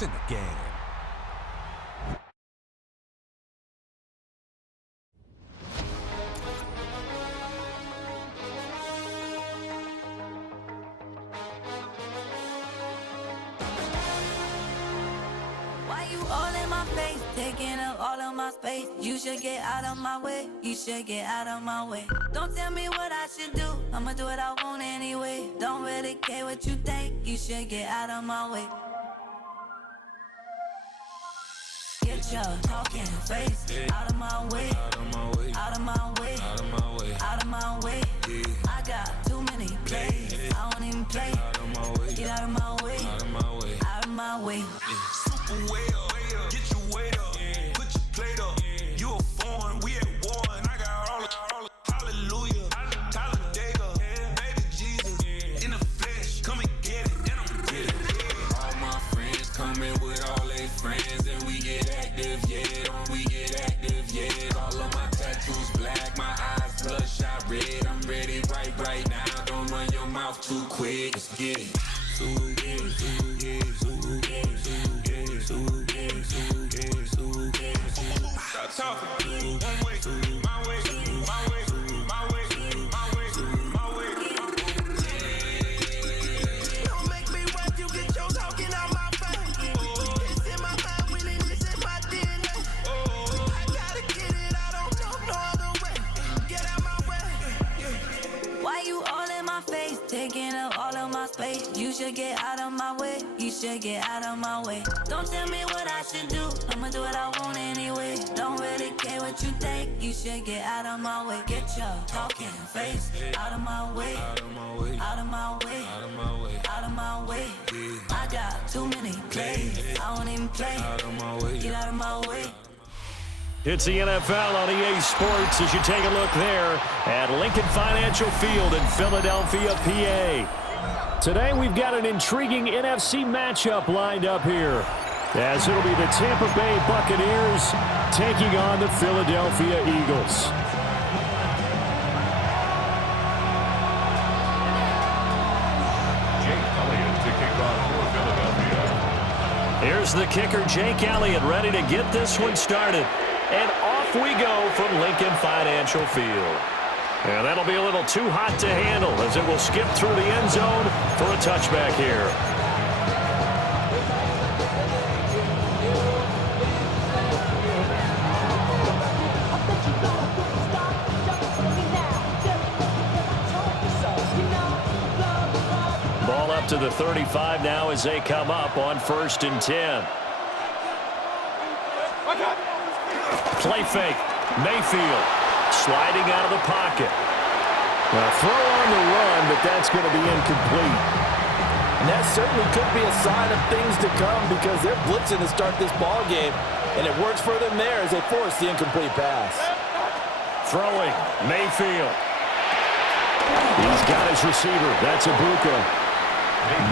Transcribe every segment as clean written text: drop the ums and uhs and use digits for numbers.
It's in the game. Why you all in my face, taking up all of my space? You should get out of my way, you should get out of my way. Don't tell me what I should do, I'ma do what I want anyway. Don't really care what you think, you should get out of my way. Get your talking face out of my way, out of my way, out of my way, out of my way, out of my way. I got too many plays, I don't even play. Get out of my way, out of my way, out of my way. Super way up, get your weight up, put your plate up. You a foreign, we at war, and I got all the hallelujah, Talladega, baby Jesus, in the flesh, come and get it, and I'm get it. All my friends coming with all their friends, and we get active, yeah, we get active, yeah. All of my tattoos black, my eyes bloodshot red. I'm ready right now. Don't run your mouth too quick. Let's get it. Stop talking. One way, my way, my way, my way, my way, my way. Don't make me watch you get your talking out my face. It's in my mind, winning this in my DNA. I gotta get it, I don't know no other way. Get out my way. Why you all in my face, taking up all of my space? You should get out of my way, you should get out of my way. Don't tell me what I should do, I'ma do what I want anyway. Don't really care what you think, you should get out of my way. Get your talking face out of my way, out of my way, out of my way, out of my way, out of my way. I got too many plays, I don't even play. Get out of my way. It's the NFL on EA Sports as you take a look there at Lincoln Financial Field in Philadelphia, PA. Today we've got an intriguing NFC matchup lined up here, as it'll be the Tampa Bay Buccaneers taking on the Philadelphia Eagles. Jake Elliott to kick off for Philadelphia. Here's the kicker, Jake Elliott, ready to get this one started. And off we go from Lincoln Financial Field. And that'll be a little too hot to handle as it will skip through the end zone for a touchback here. Ball up to the 35 now as they come up on 1st and 10. Play fake. Mayfield sliding out of the pocket. Now throw on the run, but that's going to be incomplete. And that certainly could be a sign of things to come because they're blitzing to start this ball game, and it works for them there as they force the incomplete pass. Throwing. Mayfield. He's got his receiver. That's Ibuka.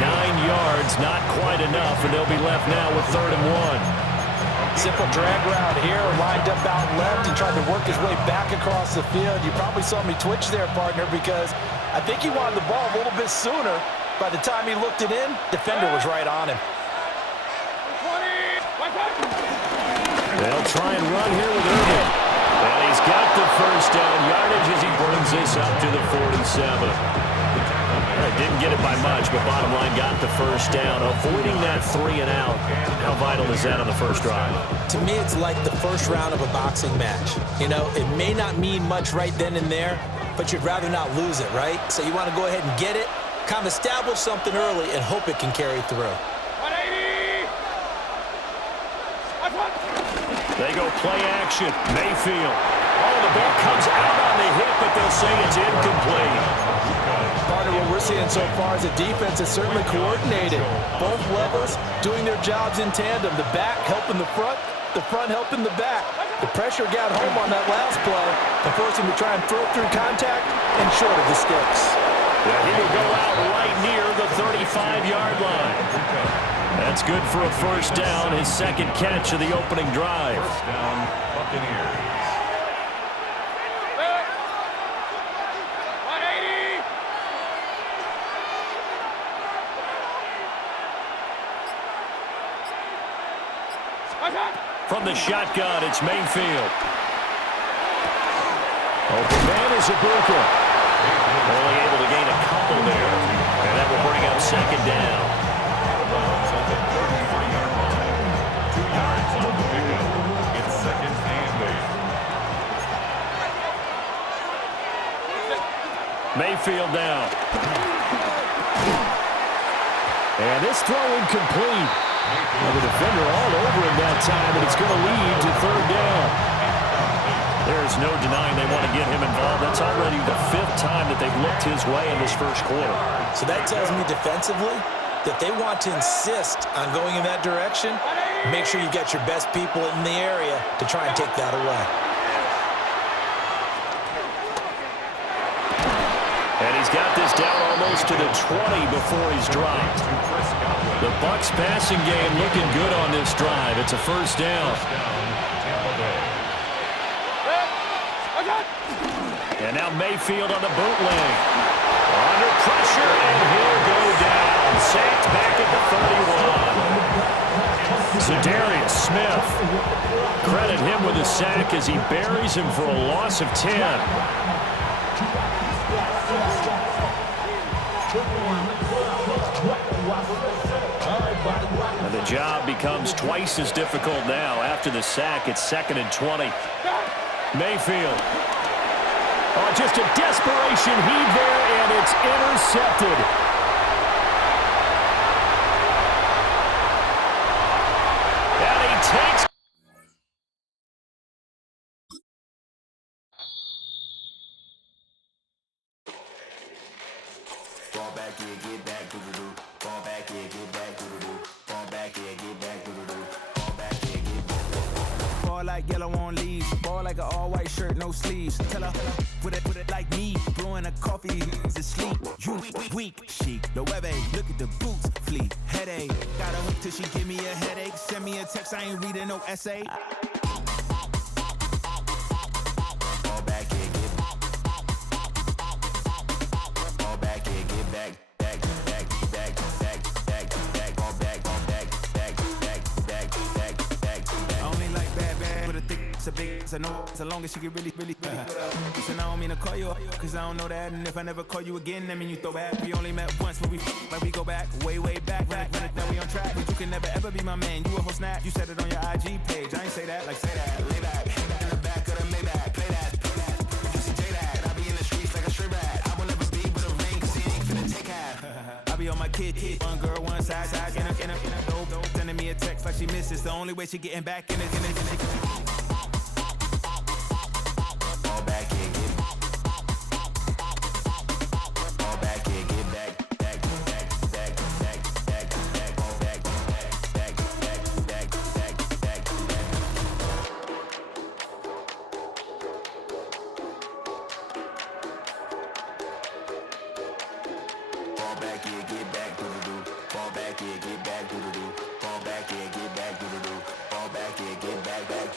9 yards, not quite enough, and they'll be left now with 3rd and 1. Simple drag route here, lined up out left and tried to work his way back across the field. You probably saw me twitch there, partner, because I think he wanted the ball a little bit sooner. By the time he looked it in, defender was right on him. They'll try and run here with Irvin. And he's got the first down yardage as he brings this up to the 47. Didn't get it by much, but bottom line got the first down. Avoiding that 3 and out. How vital is that on the first drive? To me, it's like the first round of a boxing match. You know, it may not mean much right then and there, but you'd rather not lose it, right? So you want to go ahead and get it, kind of establish something early, and hope it can carry through. 180! They go play action. Mayfield. Oh, the ball comes out on the hit, but they'll say it's incomplete. Partner, what we're seeing so far is the defense is certainly coordinated. Both levels doing their jobs in tandem. The back helping the front helping the back. The pressure got home on that last play and forced him to try and throw through contact and short of the sticks. Yeah, he will go out right near the 35-yard line. That's good for a first down, his second catch of the opening drive. First down, Buccaneers. From the shotgun, it's Mayfield. Open man is Ibuka. Only able to gain a couple there. And that will bring up second down. 2 yards on the pickup. It's second and 8. Mayfield down. And this throw incomplete. Well, the defender all over him that time, and it's going to lead to third down. There's no denying they want to get him involved. That's already the 5th time that they've looked his way in this first quarter. So that tells me defensively that they want to insist on going in that direction. Make sure you get your best people in the area to try and take that away. And he's got this down almost to the 20 before he's dropped. The Bucs passing game looking good on this drive. It's a first down. And now Mayfield on the bootleg. Under pressure, and he'll go down. Sacked back at the 31. Zadarius Smith. Credit him with a sack as he buries him for a loss of 10. And the job becomes twice as difficult now. After the sack, it's 2nd and 20. Mayfield. Oh, just a desperation heave there, and it's intercepted. And he takes. Fall back here, get back, do-do-do. Fall back here, get back, do-do-do. Fall back here, get back, do-do-do. Fall back here, get back. Ball like yellow on leaves. Ball like an all-white shirt, no sleeves. Tell her, put it like me. Blowing a coffee, to sleep. You weak, chic. The web look at the boots, fleet. Headache, got a hook till she give me a headache. Send me a text, I ain't reading no essay. Fall back here, get back. Fall back here, get back. Back, back, back, back, back, back. Fall back, back, back, back, back, back, back. I only like bad, with a thick, it's a big, it's a no, as long as she can really put up. Listen, I don't mean to call you up, cause I don't know that, and if I never call you again, that mean you throw back. We only met once, but we go back, way back, run it, now we on track, but you can never ever be my man, you a whole snap, you said it on your IG page, I ain't say that, like say that, lay back, in the back of the Maybach, play that, you see J that, I be in the streets like a stray rat, I will never be with a ring, cause he ain't finna take half, I be on my kid, one girl, one side, in a dope, sending me a text like she misses, the only way she getting back in it. Fall back here, get back. Fall back here, get back. Back, back, back, back, back, back. Fall back, back, back, back, back, back, back, back. Fall back here, get back, do-do-do. Fall back here, get back, do-do-do. Fall back here, get back, do-do-do. Fall back here, get back, back.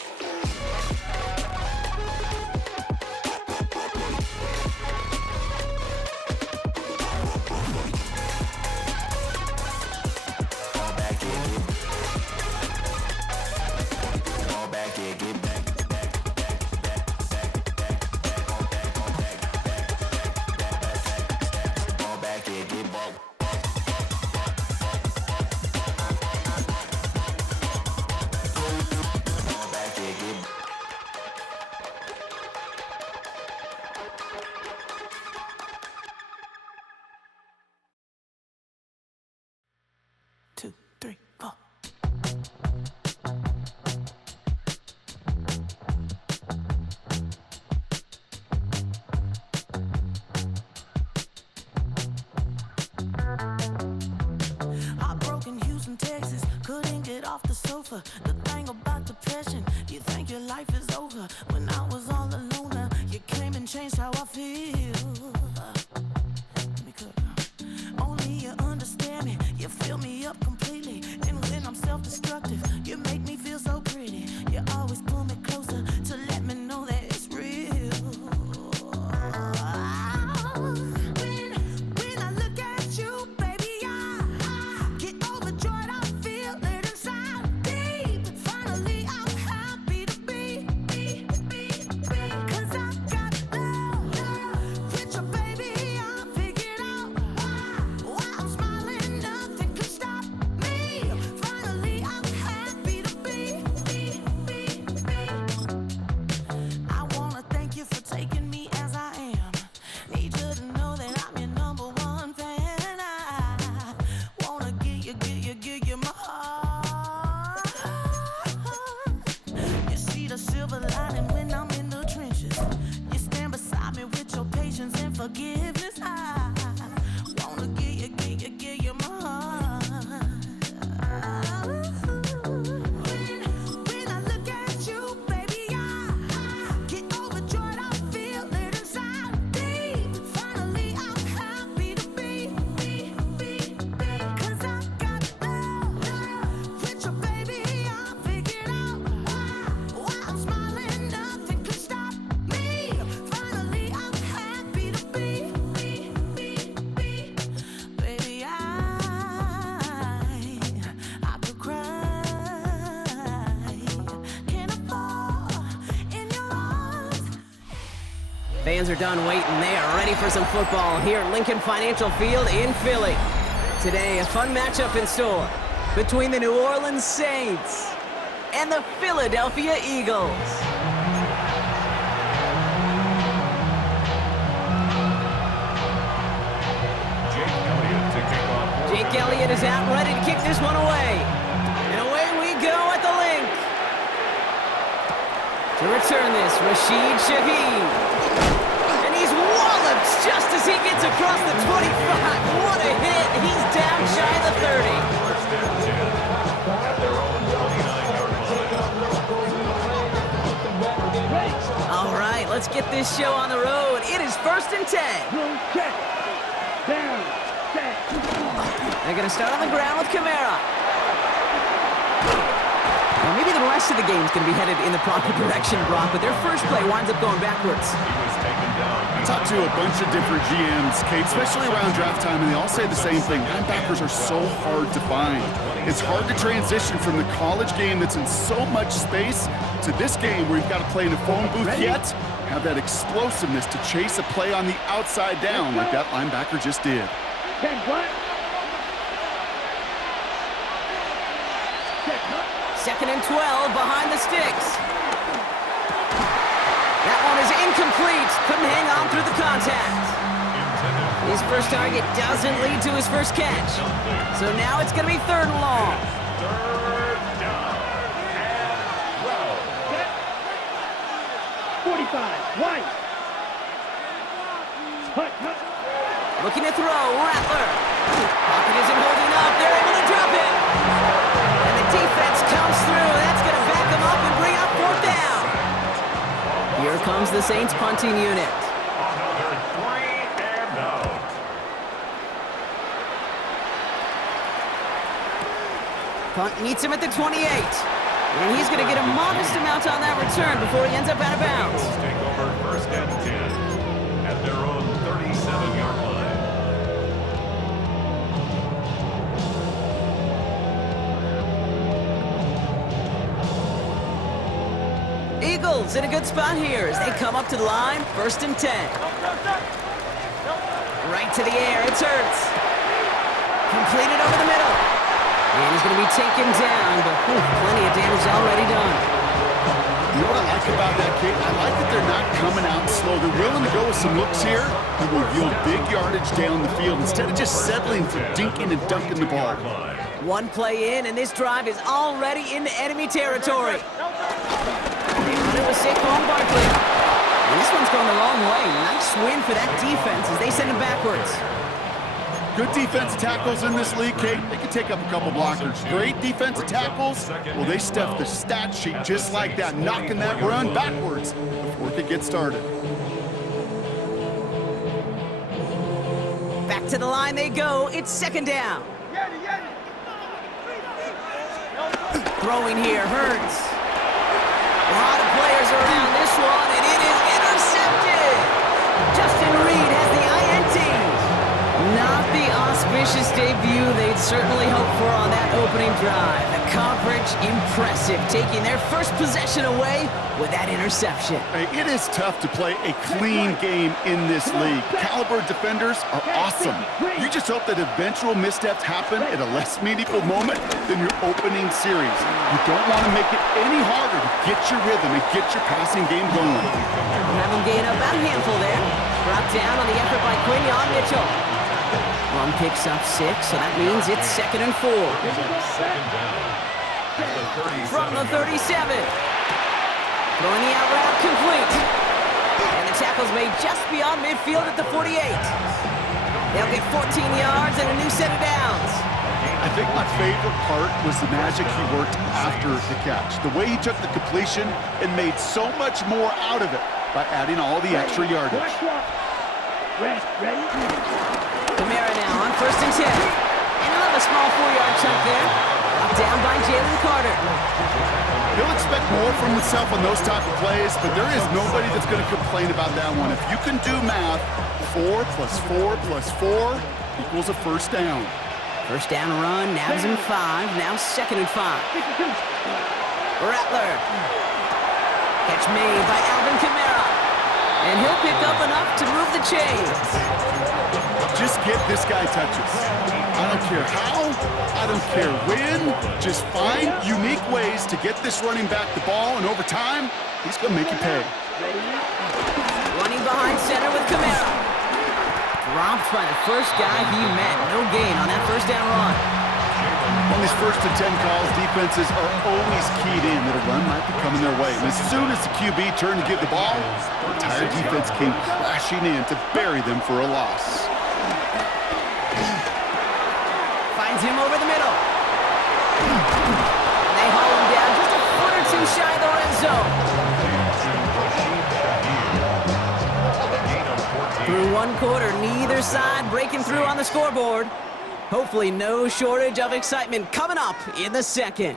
Fall back here, get back, back, back, back, back, back, back, fall back, back, back, back, fall back here, get back. Fall back here, get back. 2, 3, 4. Heartbroken Houston, Texas, couldn't get off the sofa. The thing about depression, you think your life is over. When I was all alone, you came and changed how I feel. Let me cook. Only you understand me, you fill me up completely. And when I'm self-destructive, you make me feel so pretty. You always pull me closer to let me know that it's real. When I look at you, baby, I get overjoyed. I feel it inside deep. Finally forgiveness. I wanna give you my heart. When I look at you, baby, I get overjoyed. I feel it inside me. Finally, I'm happy to be. 'Cause I got love with your baby. I figured out why I'm smiling. Nothing could stop me. Finally, I'm happy to be. Baby, I could cry. Can I fall in your arms? Fans are done waiting. They are ready for some football here at Lincoln Financial Field in Philly. Today, a fun matchup in store between the New Orleans Saints and the Philadelphia Eagles. Jake Elliott to kick off. Jake Elliott is out and ready to kick this one away. And away we go at the link. To return this, Rashid Shaheed. And he's walloped just as he gets across the 25. What a hit. He's down shy of the 30. First and 10 at their own 29-yard line. All right, let's get this show on the road. It is 1st and 10. They're going to start on the ground with Kamara. Now, maybe the rest of the game is going to be headed in the proper direction, Brock, but their first play winds up going backwards. He was taken down. I talked to a bunch of different GMs, Kate, especially around draft time, and they all say the same thing. Linebackers are so hard to find. It's hard to transition from the college game that's in so much space to this game where you've got to play in a phone booth yet have that explosiveness to chase a play on the outside down like that linebacker just did. Second and 12 behind the sticks. That one is incomplete. Couldn't hang on through the contact. His first target doesn't lead to his first catch. So now it's going to be 3rd and long. Third down and 12. 45, White. Looking to throw, Rattler. Pocket isn't holding up. They're able to drop it. And the defense comes through. That's going to back them up and bring up 4th down. Here comes the Saints punting unit. Another 3 and out. Punt meets him at the 28. And he's going to get a modest amount on that return before he ends up out of bounds. Eagles take over 1st and 10 at their own 37-yard line. Eagles in a good spot here as they come up to the line, 1st and 10. Right to the air, it's Hurts. Completed over the middle. And he's going to be taken down, but plenty of damage already done. You know what I like about that, Kate? I like that they're not coming out slow. They're willing to go with some looks here that will yield big yardage down the field instead of just settling for dinking and dunking the ball. One play in, and this drive is already into enemy territory. They run it with Saquon Barkley. And this one's going the wrong way. Nice win for that defense as they send him backwards. Good defensive tackles in this league, Kate. They can take up a couple blockers. Great defensive tackles, well, they stuff the stat sheet just like that, knocking that run backwards before it could get started. Back to the line they go. It's 2nd down. Throwing here, Hurts. A lot of players around this one, and it is intercepted. Justin Reed has the INT. Not the auspicious debut they'd certainly hoped for on that opening drive. The coverage, impressive, taking their first possession away with that interception. Hey, it is tough to play a clean game in this league. Caliber defenders are awesome. You just hope that eventual missteps happen at a less meaningful moment than your opening series. You don't want to make it any harder to get your rhythm and get your passing game going. Have him gain about a handful there. Brought down on the effort by Quinion Mitchell. Run picks up 6, so that means it's 2nd and 4. From the 37. Throwing the out route complete. And the tackle's made just beyond midfield at the 48. They'll get 14 yards and a new set of downs. I think my favorite part was the magic he worked after the catch. The way he took the completion and made so much more out of it by adding all the extra yardage. Kamara now on 1st and 10. And he'll have a small 4-yard chunk there. Knocked down by Jalen Carter. He'll expect more from himself on those type of plays, but there is nobody that's going to complain about that one. If you can do math, 4 plus 4 plus 4 equals a first down. First down run, nabs in 5, now 2nd and 5. Rattler. Catch made by Alvin Kamara. And he'll pick up enough to move the chains. Just get this guy touches. I don't care how, I don't care when. Just find unique ways to get this running back the ball, and over time, he's going to make you pay. Running behind center with Kamara. Dropped by the first guy he met. No gain on that first down run. On these 1st and 10 calls, defenses are always keyed in that a run might be coming their way. And as soon as the QB turned to give the ball, the entire defense came crashing in to bury them for a loss. Finds him over the middle. And they haul him down just a foot or two shy of the red zone. Through 1 quarter, neither side breaking through on the scoreboard. Hopefully no shortage of excitement coming up in the 2nd.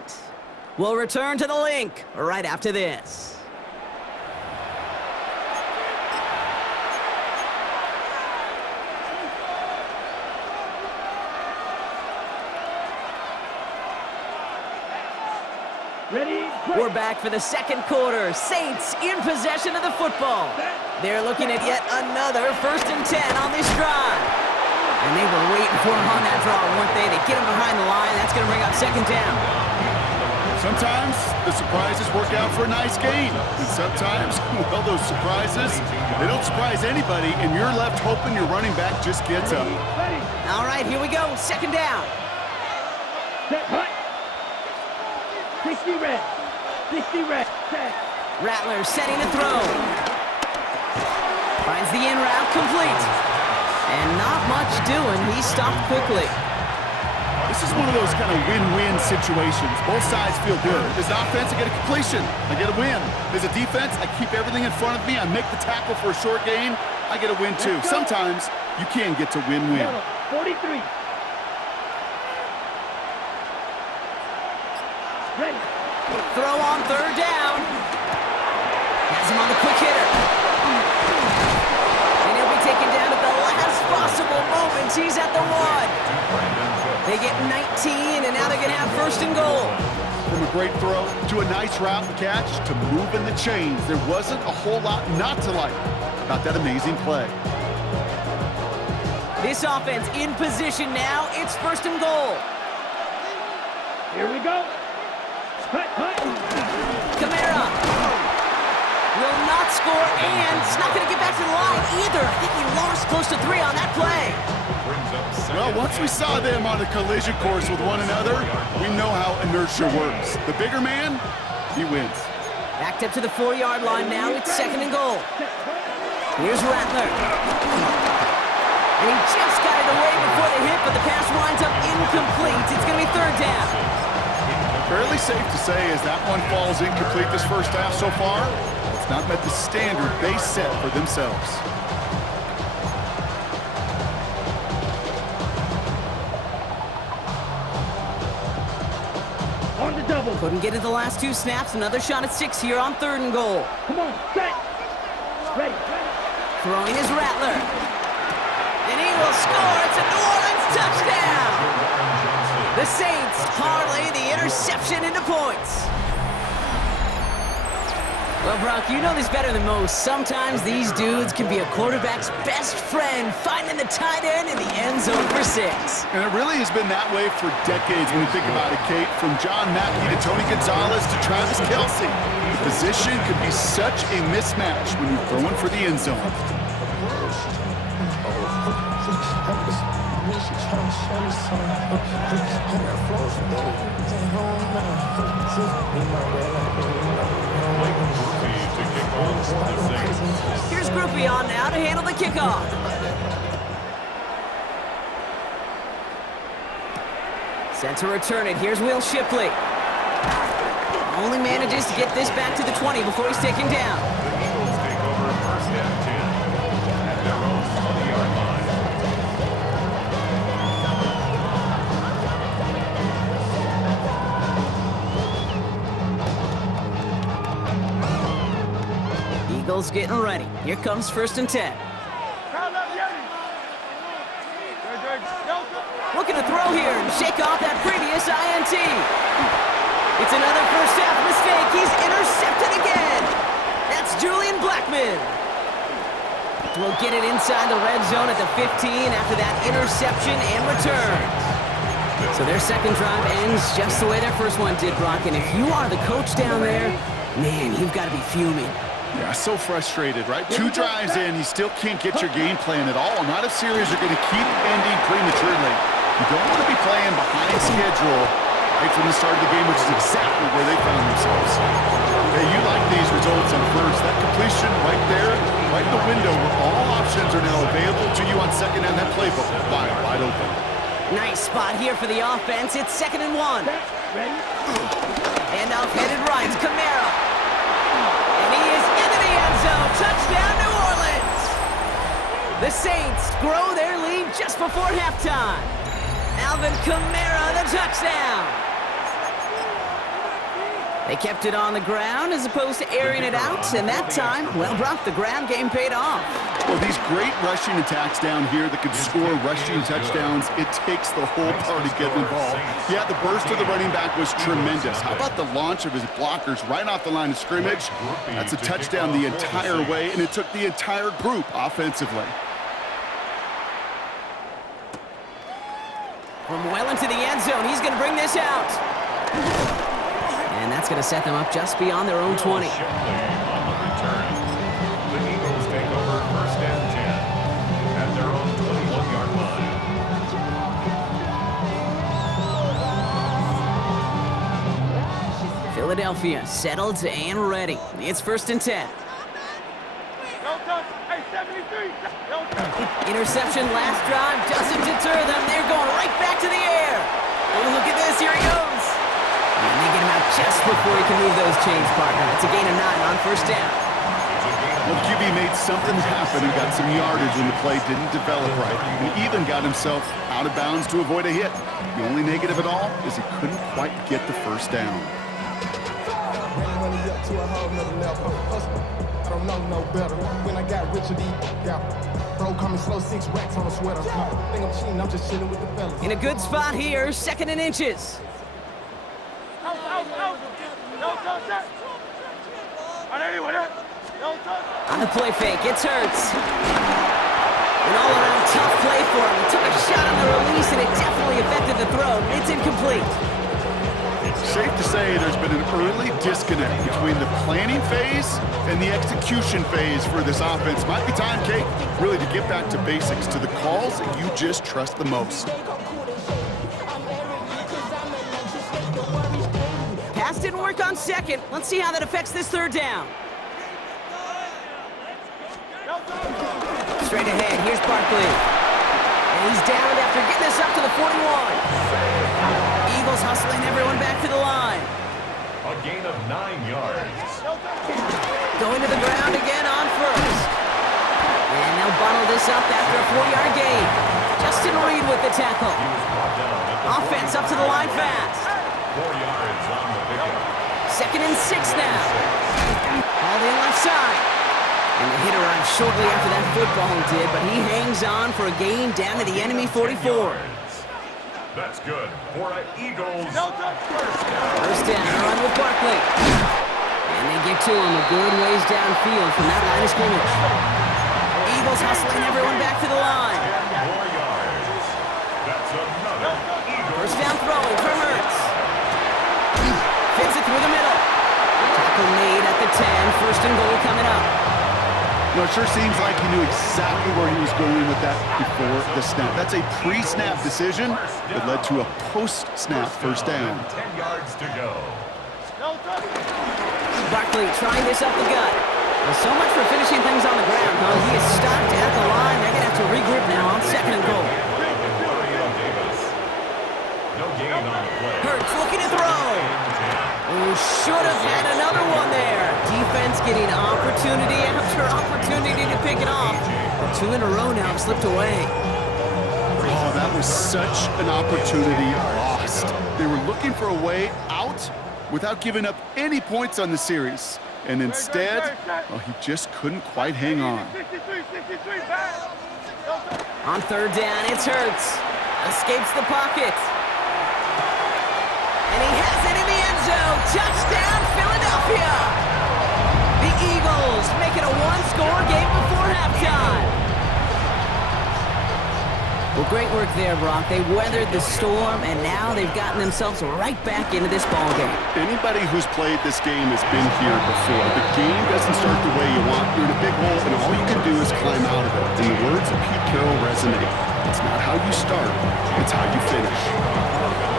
We'll return to the link right after this. We're back for the 2nd quarter. Saints in possession of the football. They're looking at yet another 1st and 10 on this drive. And they were waiting for him on that draw, weren't they? They get him behind the line. That's going to bring up 2nd down. Sometimes the surprises work out for a nice gain. And sometimes, well, those surprises, they don't surprise anybody, and you're left hoping your running back just gets up. All right, here we go. 2nd down. Set, punt. 60 red. 60 red. Set. Rattler setting a throw. Finds the in route complete. And not much doing. He stopped quickly. This is one of those kind of win-win situations. Both sides feel good. As an offense, I get a completion. I get a win. As a defense, I keep everything in front of me. I make the tackle for a short gain. I get a win, too. Sometimes you can get to win-win. 43. Ready. Throw on 3rd down. Has him on the quick hitter. And he'll be taken down at the last possible moment. He's at the 1. They get 19, and now they're going to have 1st and goal. From a great throw to a nice route and catch to moving the chains, there wasn't a whole lot not to like about that amazing play. This offense in position now. It's 1st and goal. Here we go. Cut, cut. Kamara will not score, and it's not going to get back to the line either. I think he lost close to 3 on that play. Well, once we saw them on a collision course with one another, we know how inertia works. The bigger man, he wins. Backed up to the 4-yard line now. It's 2nd and goal. Here's Rattler. And he just got it away before the hit, but the pass winds up incomplete. It's going to be 3rd down. Fairly safe to say as that one falls incomplete this first half so far, it's not met the standard they set for themselves. On the double. Couldn't get it the last 2 snaps. Another shot at 6 here on 3rd and goal. Come on, set. Ready. Throwing is Rattler. And he will score. It's a New Orleans touchdown. The Saints parlay the interception into points. Well, Brock, you know this better than most. Sometimes these dudes can be a quarterback's best friend, finding the tight end in the end zone for 6. And it really has been that way for decades when you think about it, Kate. From John Mackey to Tony Gonzalez to Travis Kelce. The position can be such a mismatch when you're throwing for the end zone. Blake Murphy to kick hold for the Saints. Here's Groupie on now to handle the kickoff. Set to return it. Here's Will Shipley. Only manages to get this back to the 20 before he's taken down. The Eagles take over first and 10 at their own 20-yard line. Eagles getting ready. Here comes first and 10. Looking to throw here and shake off that previous INT. It's another first half mistake. He's intercepted again. That's Julian Blackman. Will get it inside the red zone at the 15 after that interception and return. So their second drive ends just the way their first one did, Brock. And if you are the coach down there, man, you've got to be fuming. Yeah, so frustrated, right? 2 drives in, you still can't get your game plan at all. Not if series are going to keep ending prematurely. You don't want to be playing behind schedule right from the start of the game, which is exactly where they found themselves. Hey, you like these results on first. That completion right there, right in the window where all options are now available to you on second and that playbook wide open. Nice spot here for the offense. It's 2nd and 1. And off headed right, Kamara. And he is into the end zone. Touchdown, New Orleans. The Saints grow their lead just before halftime. Alvin Kamara, the touchdown. They kept it on the ground as opposed to airing it out, and that time, well, Brock, the ground game paid off. Well, these great rushing attacks down here that could score rushing touchdowns, it takes the whole party getting involved. Yeah, the burst of the running back was tremendous. How about the launch of his blockers right off the line of scrimmage? That's a touchdown the entire way, and it took the entire group offensively. From well into the end zone, he's going to bring this out. And that's going to set them up just beyond their own 20. on the return. The Eagles take over first and 10 at their own 21-yard line. Philadelphia settled and ready. It's first and 10. Interception last drive doesn't deter them. They're going right back to the air. Oh, look at this. Here he goes. And they get him out just before he can move those chains, partner. It's a gain of 9 on first down. Well, QB made something happen and got some yardage when the play didn't develop right. And even got himself out of bounds to avoid a hit. The only negative at all is he couldn't quite get the first down. I don't know no better. When I got Richard E. Bro, coming slow, 6 racks on a sweater. Think I'm cheating, I'm just chilling with the fellas. In a good spot here, 2nd and inches. On the play fake, it's Hurts. An all-around tough play for him. He took a shot on the release, and it definitely affected the throw. It's incomplete. Safe to say there's been an early disconnect between the planning phase and the execution phase for this offense. Might be time, Kate, really to get back to basics, to the calls that you just trust the most. Pass didn't work on second. Let's see how that affects this third down. Straight ahead, here's Barkley. And he's downed after getting this up to the 41. Eagles hustling everyone back to the line. A gain of 9 yards. Going to the ground again on first. And they'll bundle this up after a 4-yard gain. Justin Reed with the tackle. Offense up to the line fast. 4 yards on the pickup. 2nd and 6 now. All in left side. And the hit arrived shortly after that football did, but he hangs on for a gain down to the enemy 44. That's good for an Eagles First down, run with Barkley. And they get to him a good ways downfield from that line of scrimmage. Eagles hustling everyone back to the line. 4 yards. That's another Eagles. First down throwing from Hurts. Fits it through the middle. Tackle made at the 10. First and goal coming up. Well, it sure seems like he knew exactly where he was going with that before the snap. That's a pre-snap decision that led to a post-snap first down. 10 yards to go. Barkley trying this up the gut. Well, so much for finishing things on the ground, huh? He is stopped at the line. They're going to have to regroup now on 2nd and goal. Hurts looking to throw. Oh, should have had another one there. Defense getting opportunity after opportunity to pick it off. But 2 in a row now have slipped away. Oh, that was such an opportunity lost. They were looking for a way out without giving up any points on the series. And instead, well, he just couldn't quite hang on. On 3rd down, it's Hurts. Escapes the pocket. And he has it in the end zone. Touchdown, Philadelphia! The Eagles make it a 1-score game before halftime. Well, great work there, Brock. They weathered the storm, and now they've gotten themselves right back into this ballgame. Anybody who's played this game has been here before. The game doesn't start the way you want. You're in a big hole, and all you can do is climb out of it. And the words of Pete Carroll resonate. It's not how you start, it's how you finish.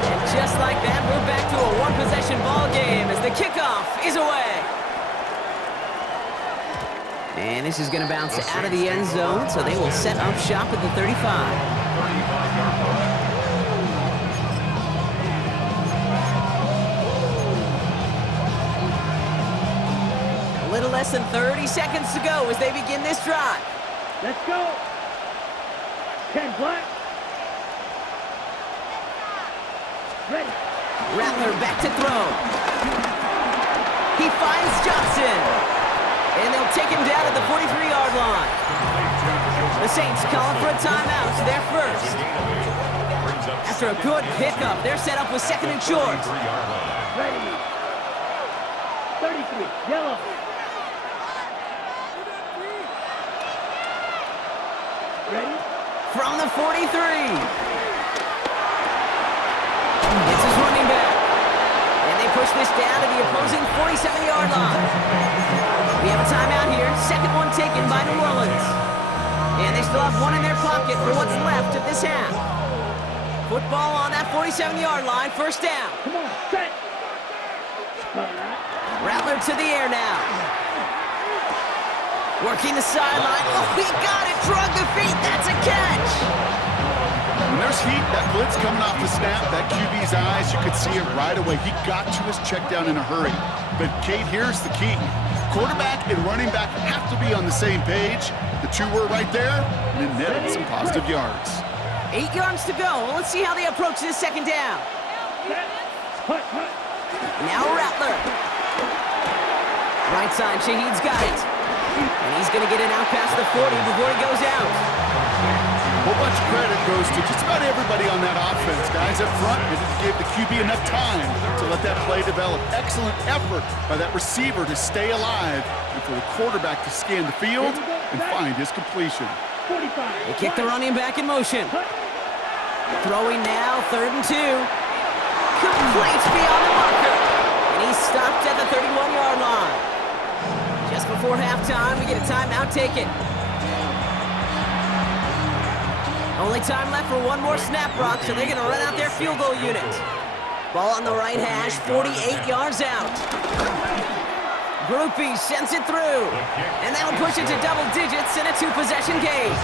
And just like that, we're back to a one-possession ball game as the kickoff is away. And this is going to bounce out of the end zone, so they will set up shop at the 35. A little less than 30 seconds to go as they begin this drive. Let's go. 10 black. Ready. Rattler back to throw. He finds Johnson. And they'll take him down at the 43-yard line. The Saints calling for a timeout. They're first. After a good pickup, they're set up with 2nd and short. Ready. 33, yellow. Ready. From the 43. It's his running back. And they push this down to the opposing 47-yard line. We have a timeout here. 2nd one taken by New Orleans. And they still have one in their pocket for what's left of this half. Football on that 47-yard line. 1st down. Come on, set. Rattler to the air now. Working the sideline. Oh, he got it. Drug the feet. That's a catch. When there's heat, that blitz coming off the snap, that QB's eyes, you could see it right away. He got to his check down in a hurry. But, Kate, here's the key. Quarterback and running back have to be on the same page. The two were right there, and it netted some positive yards. 8 yards to go. Well, let's see how they approach this 2nd down. Now Rattler. Right side, Shaheed's got it. And he's going to get it out past the 40 before he goes out. A whole bunch of credit goes to just about everybody on that offense. Guys up front gave the QB enough time to let that play develop. Excellent effort by that receiver to stay alive and for the quarterback to scan the field and find his completion. They kick the running back in motion. Throwing now, 3rd and 2. Complete beyond the marker. And he's stopped at the 31-yard line. Just before halftime, we get a timeout taken. Only time left for one more snap, Brock, so they're going to run out their field goal unit. Ball on the right hash, 48 yards out. Groupie sends it through, and that'll push it to double digits in a 2-possession game.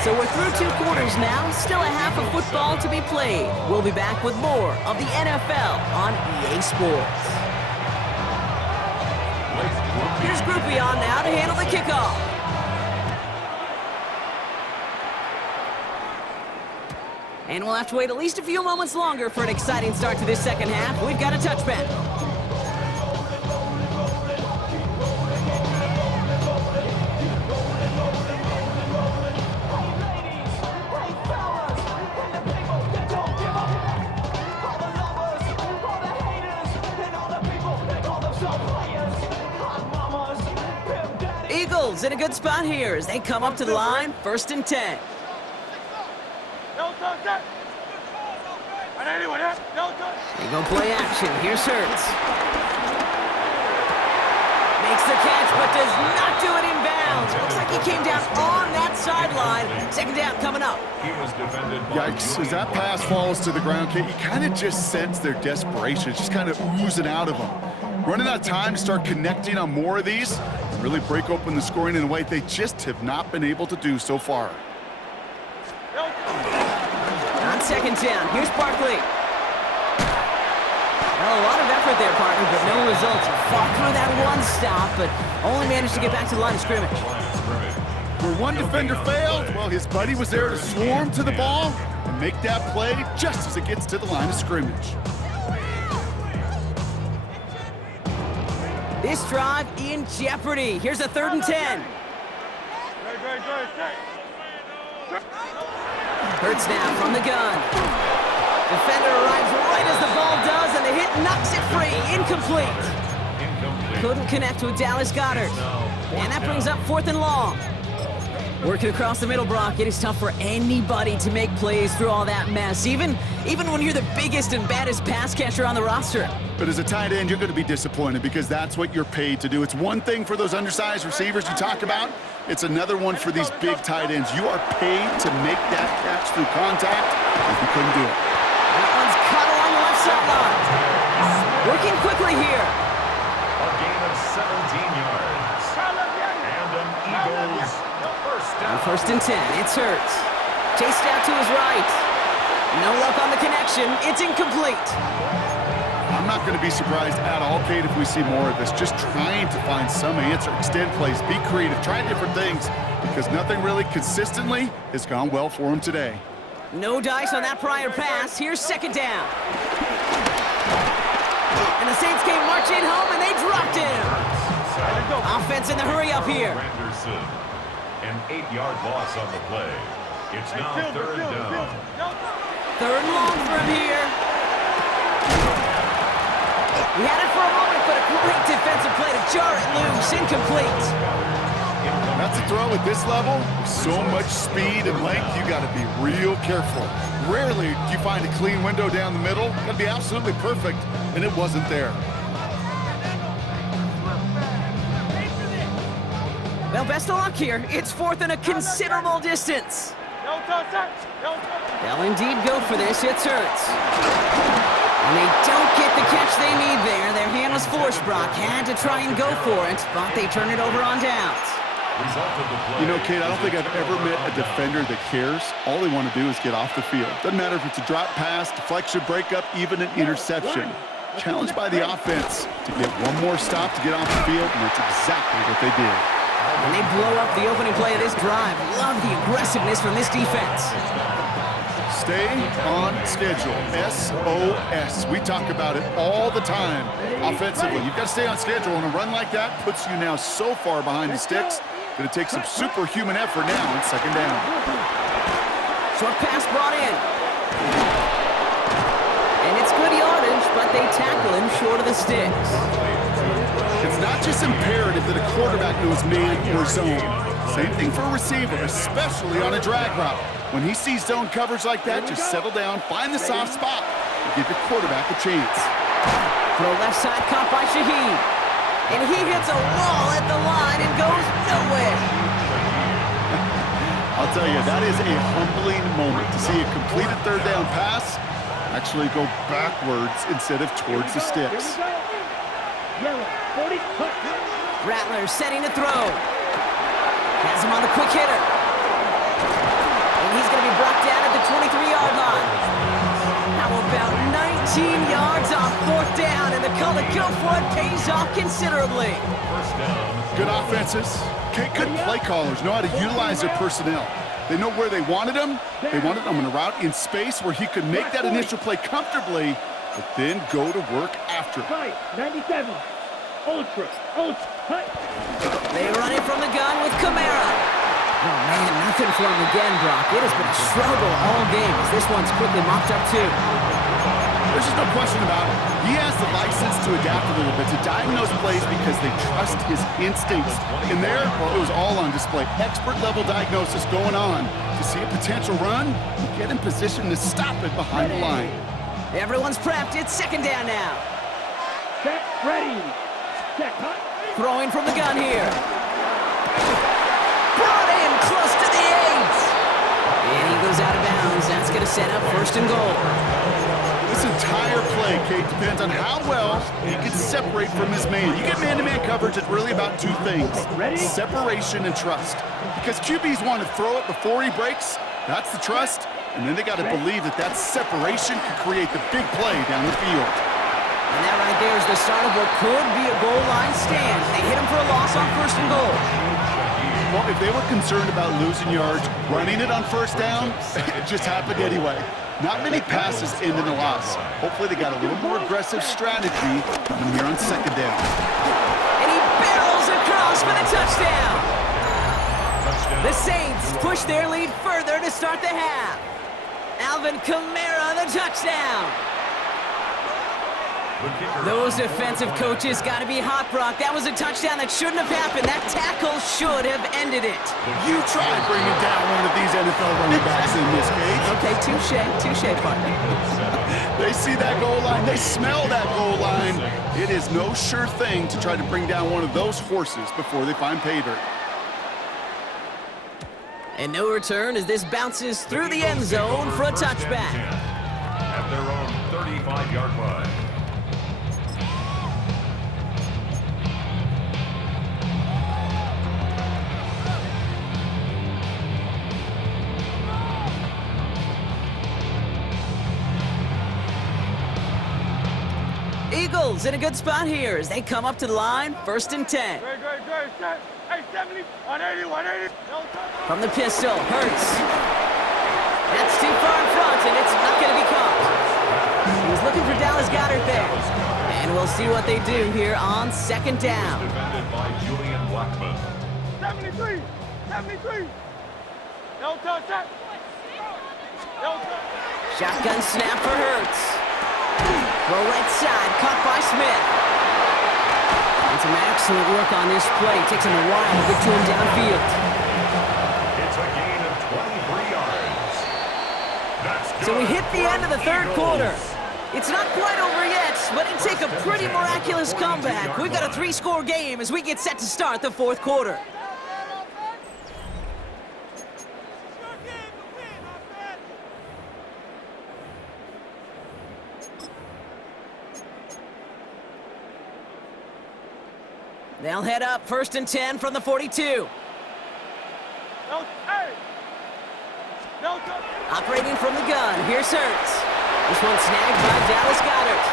So we're through 2 quarters now, still a half of football to be played. We'll be back with more of the NFL on EA Sports. Here's Groupie on now to handle the kickoff. And we'll have to wait at least a few moments longer for an exciting start to this 2nd half. We've got a touchback. Eagles in a good spot here as they come up to the line, 1st and 10. They go play action. Here's Hurts. Makes the catch, but does not do it in bounds. Looks like he came down on that sideline. 2nd down coming up. Yikes, as that pass falls to the ground, Kate, you kind of just sense their desperation. It's just kind of oozing out of them. Running out of time to start connecting on more of these. really break open the scoring in a way they just have not been able to do so far. On second down, here's Barkley. Well, a lot of effort there, partner, but no results. Fought through that one stop, but only managed to get back to the line of scrimmage. Where one defender failed, well, his buddy was there to swarm to the ball and make that play just as it gets to the line of scrimmage. This drive in jeopardy. Here's a 3rd and 10. Hurts now from the gun. Defender arrives right as the ball does, and the hit knocks it free. Incomplete. Couldn't connect with Dallas Goedert. And that brings up 4th and long. Working across the middle, Brock, it is tough for anybody to make plays through all that mess, even when you're the biggest and baddest pass catcher on the roster. But as a tight end, you're going to be disappointed because that's what you're paid to do. It's one thing for those undersized receivers you talk about. It's another one for these big tight ends. You are paid to make that catch through contact, and you couldn't do it. That one's caught along the left sideline. Working quickly here. A gain of 17 yards. And an Eagles first down. On 1st and 10, it's Hurts. Chased out to his right. No luck on the connection. It's incomplete. I'm not going to be surprised at all, Kate, if we see more of this. Just trying to find some answer, extend plays, be creative, try different things, because nothing really consistently has gone well for him today. No dice on that prior pass. Here's 2nd down. And the Saints came marching home, and they dropped him. Offense in the hurry up here. Anderson, an 8-yard loss on the play. It's now 3rd down. 3rd and long for him here. We had it for a moment, but a great defensive play to jar it loose. Incomplete. That's a throw at this level. With so much speed and length, you got to be real careful. Rarely do you find a clean window down the middle. Got to be absolutely perfect, and it wasn't there. Well, best of luck here. It's 4th and a considerable distance. They'll indeed go for this. It's Hurts. And they don't get the catch they need there. Their hand was forced, Brock. Had to try and go for it, but they turn it over on downs. You know, Kate, I don't think I've ever met a defender that cares. All they want to do is get off the field. Doesn't matter if it's a drop pass, deflection, breakup, even an interception. Challenged by the offense to get one more stop to get off the field, and that's exactly what they did. And they blow up the opening play of this drive. Love the aggressiveness from this defense. Stay on schedule. SOS. We talk about it all the time offensively. You've got to stay on schedule, and a run like that puts you now so far behind the sticks that it takes some superhuman effort now on 2nd down. Short pass brought in. And it's good yardage, but they tackle him short of the sticks. It's not just imperative that a quarterback knows man or zone. Same thing for a receiver, especially on a drag route. When he sees zone coverage like that, just settle down, find the soft spot, and give your quarterback a chance. Throw left side caught by Shaheed. And he hits a wall at the line and goes nowhere. I'll tell you, that is a humbling moment to see a completed 3rd down pass actually go backwards instead of towards the sticks. Rattler setting to throw. Has him on the quick hitter. And he's going to be brought down at the 23-yard line. How about 19 yards on 4th down, and the call to go for it pays off considerably. Good offenses. Good play callers know how to utilize their personnel. They know where they wanted him. They wanted him on a route in space where he could make that initial play comfortably, but then go to work after it. 97. Ultra. They run it from the gun with Kamara. Oh, man, nothing for him again, Brock. It has been a struggle all game as this one's quickly mopped up, too. There's just no question about it. He has the license to adapt a little bit, to diagnose plays because they trust his instincts. And there, well, it was all on display. Expert-level diagnosis going on to see a potential run and get in position to stop it behind the line. Everyone's prepped. It's 2nd down now. Set, ready. Set, hot. Throwing from the gun here. Brought in close to the 8. And he goes out of bounds. That's going to to set up 1st and goal. This entire play, Kate, depends on how well he can separate from his man. You get man-to-man coverage, it's really about two things, separation and trust. Because QBs want to throw it before he breaks, that's the trust, and then they got to believe that that separation can create the big play down the field. And that right there is the start of what could be a goal line stand. They hit him for a loss on 1st and goal. Well, if they were concerned about losing yards, running it on 1st down, it just happened anyway. Not many passes end in a loss. Hopefully they got a little more aggressive strategy coming here on 2nd down. And he barrels across for the touchdown. The Saints push their lead further to start the half. Alvin Kamara, the touchdown. Those defensive coaches got to be hot, Brock. That was a touchdown that shouldn't have happened. That tackle should have ended it. You try bringing down one of these NFL running backs in this case. Okay, touche, partner. They see that goal line. They smell that goal line. It is no sure thing to try to bring down one of those horses before they find pay dirt. And no return as this bounces through the end zone for a touchback. At their own 35-yard line. Eagles in a good spot here as they come up to the line, 1st and 10. Good. Hey, 70, 180. From the pistol, Hurts. That's too far in front, and it's not going to be caught. He was looking for Dallas Goedert there. And we'll see what they do here on 2nd down. Defended by Julian Blackman. 73. No touch. Shotgun snap for Hurts. Throw right side, caught by Smith. And some excellent work on this play. Takes him a while to get to him downfield. It's a gain of 23 yards. That's good. So we hit the end of the 3rd quarter. It's not quite over yet, but it take a pretty miraculous comeback. We've got a 3-score game as we get set to start the 4th quarter. They'll head up 1st and 10 from the 42. Operating from the gun, here's Hurts. This one snagged by Dallas Goedert.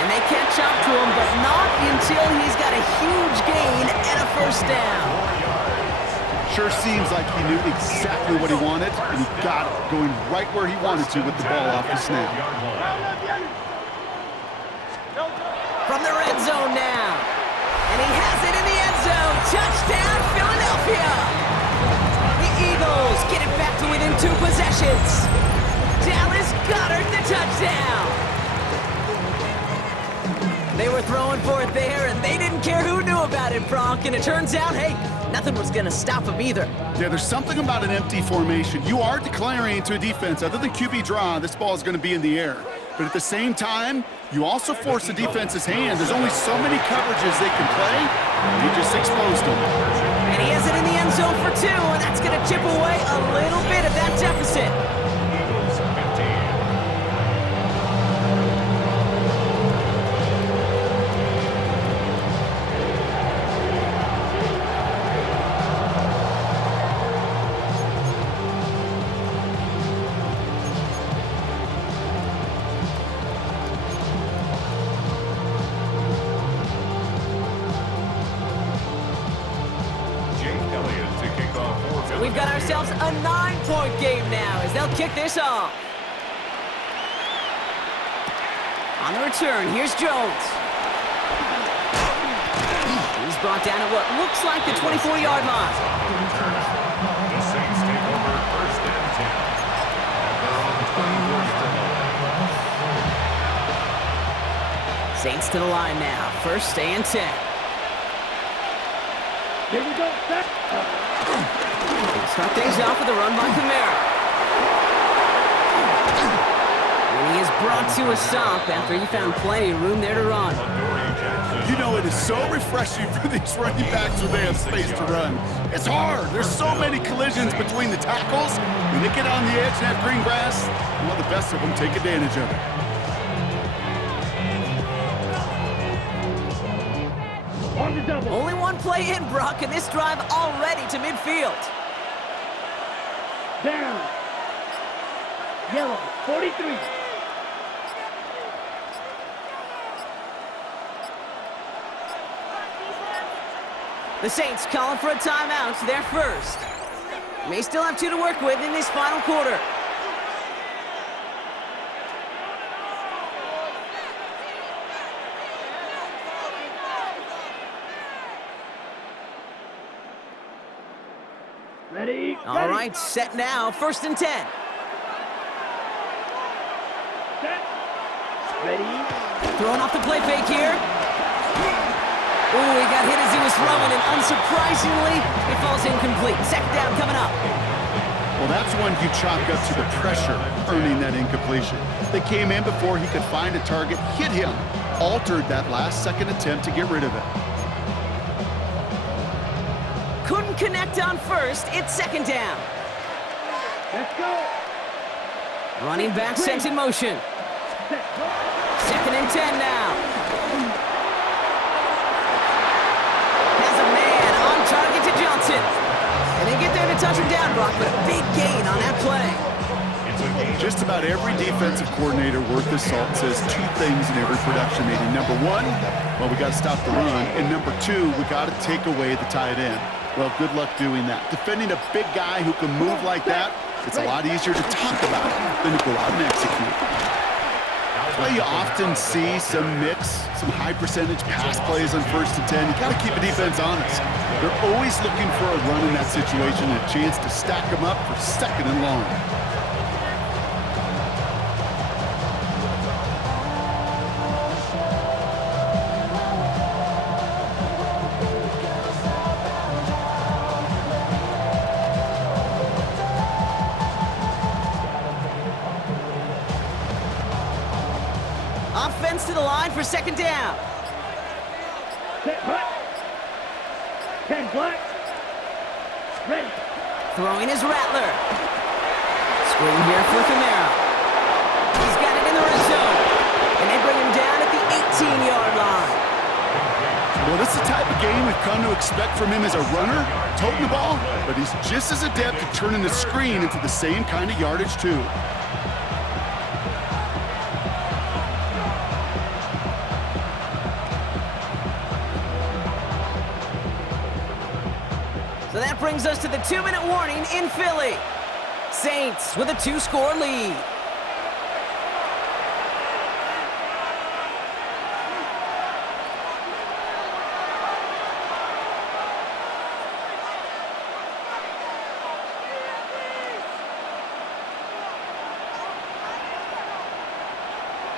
And they catch up to him, but not until he's got a huge gain and a 1st down. Sure seems like he knew exactly what he wanted, and he got it, going right where he wanted to with the ball off the snap. From the red zone now. And he has it in the end zone. Touchdown, Philadelphia. The Eagles get it back to within 2 possessions. Dallas Goedert, the touchdown. They were throwing for it there, and they didn't care who knew about it, Bronk. And it turns out, hey, nothing was going to stop him either. Yeah, there's something about an empty formation. You are declaring to a defense, other than QB draw, this ball is going to be in the air. But at the same time, you also force the defense's hand. There's only so many coverages they can play, and you just exposed them. And he has it in the end zone for 2, and that's going to chip away a little bit of that deficit. Eagles 15. We've got ourselves a 9-point game now as they'll kick this off. On the return, here's Jones. He's brought down at what looks like the 24-yard line. The Saints take over 1st and 10. At their own 24-yard line. Saints to the line now, 1st and 10. Here we go, set. Start things off with a run by Kamara. And he is brought to a stop after he found plenty of room there to run. You know, it is so refreshing for these running backs when they have space to run. It's hard. There's so many collisions between the tackles. When they get on the edge and have green grass, well, the best of them take advantage of it. Only one play in, Brock, and this drive already to midfield. Down. Yellow, 43. The Saints calling for a timeout. They're first. May still have 2 to work with in this final quarter. Ready? All right, set now. 1st and 10. Set. Ready? Throwing off the play fake here. Ooh, he got hit as he was throwing, and unsurprisingly, it falls incomplete. 2nd down coming up. Well, that's one you chalk up to the pressure earning that incompletion. They came in before he could find a target, hit him, altered that last-second attempt to get rid of it. Couldn't connect on 1st. It's 2nd down. Let's go. Running back sent in motion. 2nd and 10 now. Has a man on target to Johnson. And they get there to touch him down, Brock, but a big gain on that play. Just about every defensive coordinator worth his salt says 2 things in every production meeting. Number 1, well, we got to stop the run. And number 2, we got to take away the tight end. Well, good luck doing that. Defending a big guy who can move like that, it's a lot easier to talk about than to go out and execute. Well, you often see some mix, some high-percentage pass plays on 1st and 10. You got to keep the defense honest. They're always looking for a run in that situation and a chance to stack them up for 2nd and long. Offense to the line for 2nd down. Set, hut. 10 black. Ready. Throwing his Rattler. Screen here for Kamara. He's got it in the red zone. And they bring him down at the 18-yard line. Well, this is the type of game we've come to expect from him as a runner, toting the ball, but he's just as adept at turning the screen into the same kind of yardage, too. So that brings us to the 2-minute warning in Philly. Saints with a 2-score lead.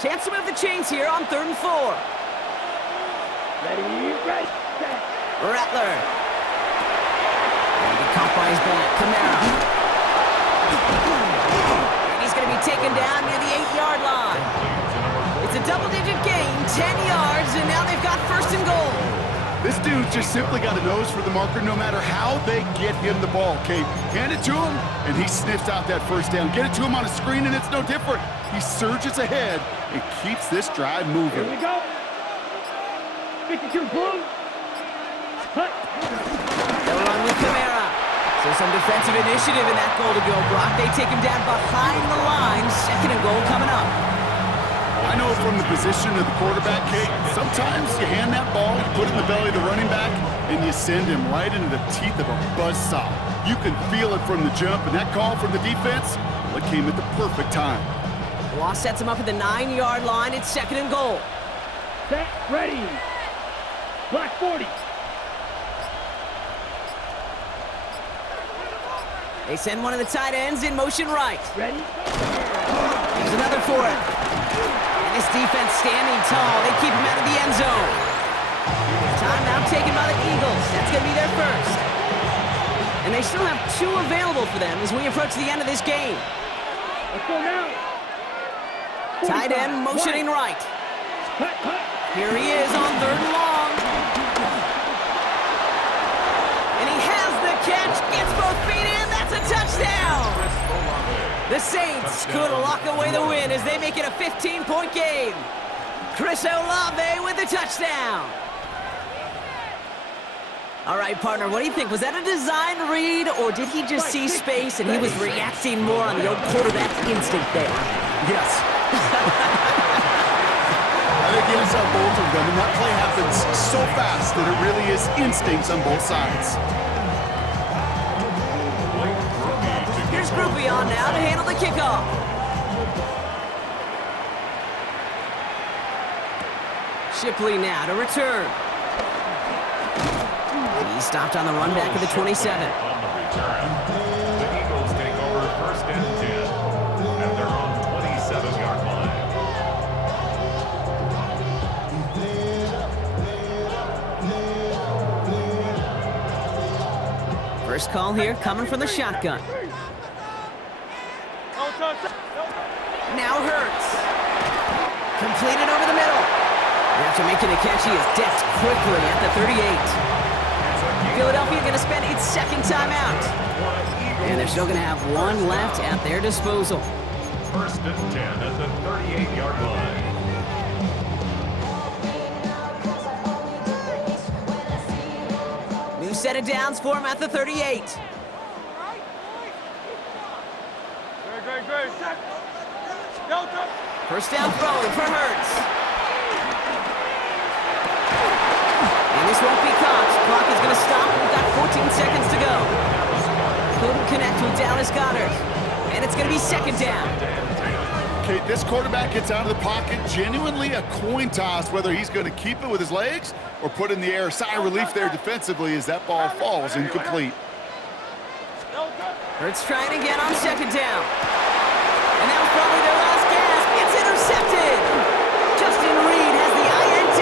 Chance to move the chains here on 3rd and 4. Ready, right, set. Rattler. And he caught by his back. Kamara. And he's going to be taken down near the 8-yard line. It's a double-digit gain, 10 yards, and now they've got 1st and goal. This dude just simply got a nose for the marker no matter how they get him the ball, Kate. Hand it to him, and he sniffs out that 1st down. Get it to him on a screen, and it's no different. He surges ahead and keeps this drive moving. Here we go. 52 blue. Hut. They'll run with Kamara. So some defensive initiative in that goal to go, Brock. They take him down behind the line. 2nd and goal coming up. I know from the position of the quarterback, Kate, sometimes you hand that ball, you put it in the belly of the running back, and you send him right into the teeth of a buzzsaw. You can feel it from the jump, and that call from the defense, well, it came at the perfect time. Law sets him up at the 9-yard line. It's 2nd and goal. Set, ready. Black 40. They send one of the tight ends in motion right. Ready. Here's another for it. And this defense standing tall. They keep him out of the end zone. Timeout taken by the Eagles. That's going to be their 1st. And they still have 2 available for them as we approach the end of this game. Let's go now. Tight end motioning right. Here he is on 3rd and long. And he has the catch, gets both feet in, that's a touchdown! The Saints could lock away the win as they make it a 15-point game. Chris Olave with the touchdown. All right, partner, what do you think? Was that a design read, or did he just see space and he was reacting more on the old quarterback instinct there? Yes. I think he has both of them, and that play happens so fast that it really is instincts on both sides. Here's Groupie on now to handle the kickoff. Shipley now to return. He stopped on the run back of the 27. On the return, the Eagles take over 1st and 10 at their own 27-yard line. First call here coming from the shotgun. Now Hurts. Completed over the middle. And after making a catch, he is decked quickly at the 38. Philadelphia going to spend its 2nd timeout. And they're still going to have one left at their disposal. 1st and 10 at the 38-yard line. New set of downs for him at the 38. First down throwing for Hurts. And this won't be caught. Clock is going to stop. We've got 14 seconds to go. Couldn't connect with Dallas Goedert. And it's going to be 2nd down. Okay, this quarterback gets out of the pocket, genuinely a coin toss, whether he's going to keep it with his legs or put in the air. Sigh of relief there defensively as that ball falls incomplete. Hurts trying again on 2nd down. And that was probably their last gasp. It's intercepted. Justin Reed has the INT.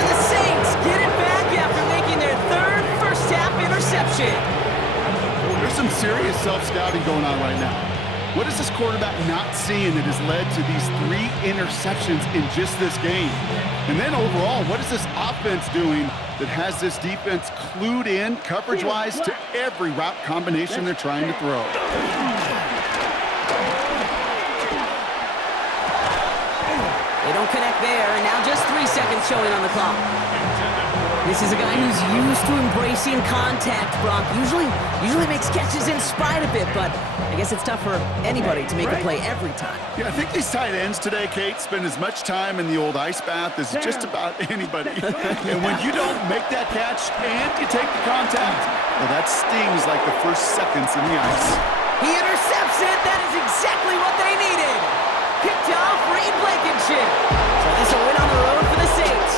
And the Saints get it back after making their 3rd first-half interception. There's some serious self-scouting going on right now. What is this quarterback not seeing that has led to these 3 interceptions in just this game? And then overall, what is this offense doing that has this defense clued in coverage-wise to every route combination they're trying to throw? They don't connect there, and now just 3 seconds showing on the clock. This is a guy who's used to embracing contact, Brock. Usually makes catches in spite of it, but I guess it's tough for anybody to make a play every time. Yeah, I think these tight ends today, Kate, spend as much time in the old ice bath as just about anybody. And when you don't make that catch and you take the contact, well, that stings like the first seconds in the ice. He intercepts it. That is exactly what they needed. Picked off Reed Blankenship. So this is a win on the road for the Saints.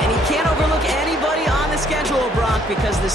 And he can't overlook anybody on the schedule, Brock, because the